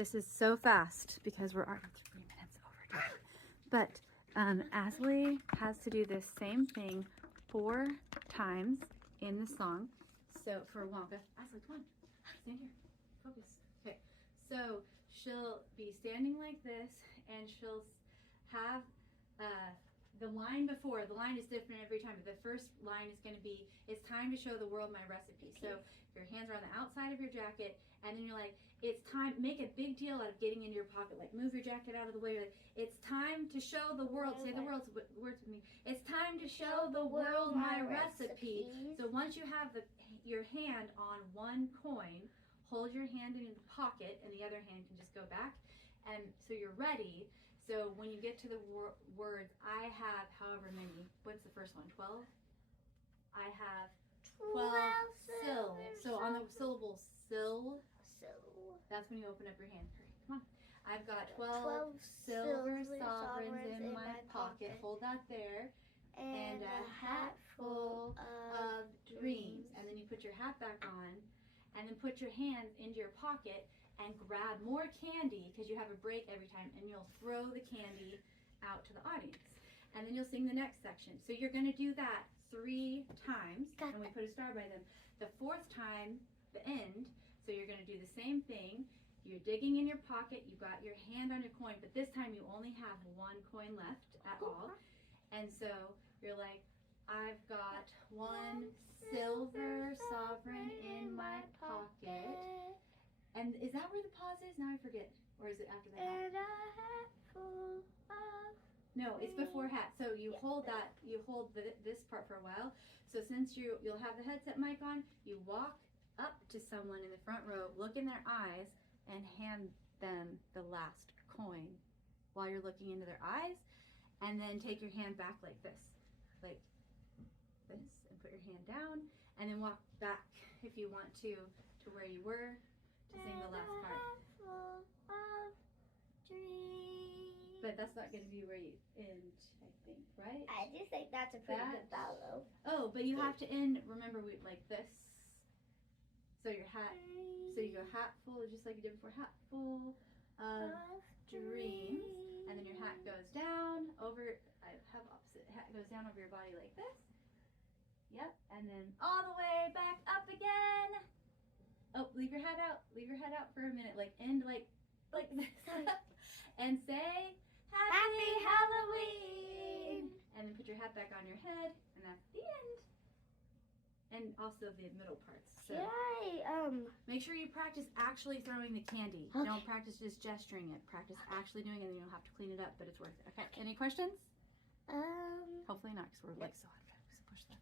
This is so fast because we're already 3 minutes over time. But Asalee has to do this same thing 4 times in the song. So for Wonka, Asalee, come on, stand here, focus. Okay, so she'll be standing like this, and she'll have the line before. The line is different every time, but the first line is going to be, "It's time to show the world my recipe." So your hands are on the outside of your jacket, and then you're like, "It's time." Make a big deal out of getting into your pocket. Like, move your jacket out of the way. Like, "It's time to show the world." Say the words with me. "It's time to show the world my recipe." So once you have your hand on one coin, hold your hand in the pocket, and the other hand can just go back. And so you're ready. So when you get to the words, "I have however many," what's the first one? 12? I have 12 syllables. So on the syllable "sill," that's when you open up your hand. Come on. "I've got 12 silver sovereigns in my pocket." Hold that there. "And a hat full of dreams." And then you put your hat back on, and then put your hands into your pocket and grab more candy, because you have a break every time, and you'll throw the candy out to the audience. And then you'll sing the next section. So you're going to do that 3 times, and we put a star by them. The 4th time, the end, so you're going to do the same thing. You're digging in your pocket, you've got your hand on your coin, but this time you only have 1 coin left at all. And so you're like, "I've got 1 silver sovereign in my pocket." And is that where the pause is? Now I forget. Or is it after the hat? "And a hat full of..." No, it's before hat. So you hold that, you hold this part for a while. So since you'll have the headset mic on, you walk up to someone in the front row, look in their eyes, and hand them the last coin while you're looking into their eyes. And then take your hand back like this, and put your hand down, and then walk back if you want to where you were, to sing the last part. Full of dreams. But that's not going to be where you end, I think, right? I just think that's a pretty good follow. Oh, but you have to end, remember, like this. So your hat, so you go hat full, just like you did before, hat full of dreams. And then your hat goes down over, I have opposite, hat goes down over your body like this. Yep, and then all the way back up again. Oh, leave your hat out for a minute, like end like this. And say, "Happy Halloween!" And then put your hat back on your head, and that's the end. And also the middle parts. So make sure you practice actually throwing the candy. Okay. Don't practice just gesturing it. Practice actually doing it, and then you'll have to clean it up, but it's worth it. Okay, any questions? Hopefully not, because we're like so hot. So push that.